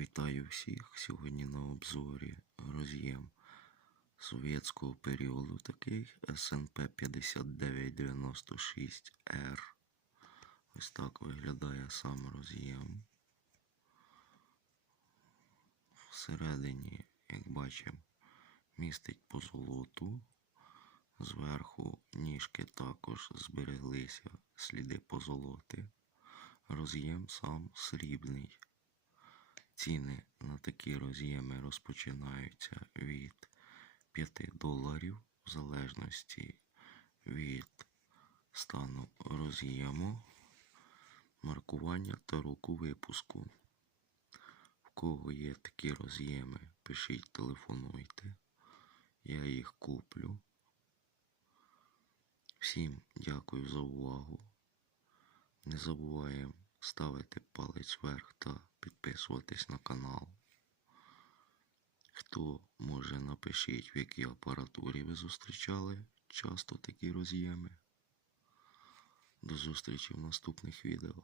Вітаю всіх! Сьогодні на обзорі роз'єм совєтського періоду такий СНП 5996R. Ось так виглядає сам роз'єм. Всередині, як бачимо, містить позолоту. Зверху ніжки також збереглися сліди позолоти. Роз'єм сам срібний. Ціни на такі роз'єми розпочинаються від 5 доларів в залежності від стану роз'єму, маркування та року випуску. В кого є такі роз'єми, пишіть, телефонуйте. Я їх куплю. Всім дякую за увагу. Не забуваємо ставити палець вверх та підписуватись на канал. Хто може напишіть, в якій апаратурі ви зустрічали часто такі роз'єми. До зустрічі в наступних відео.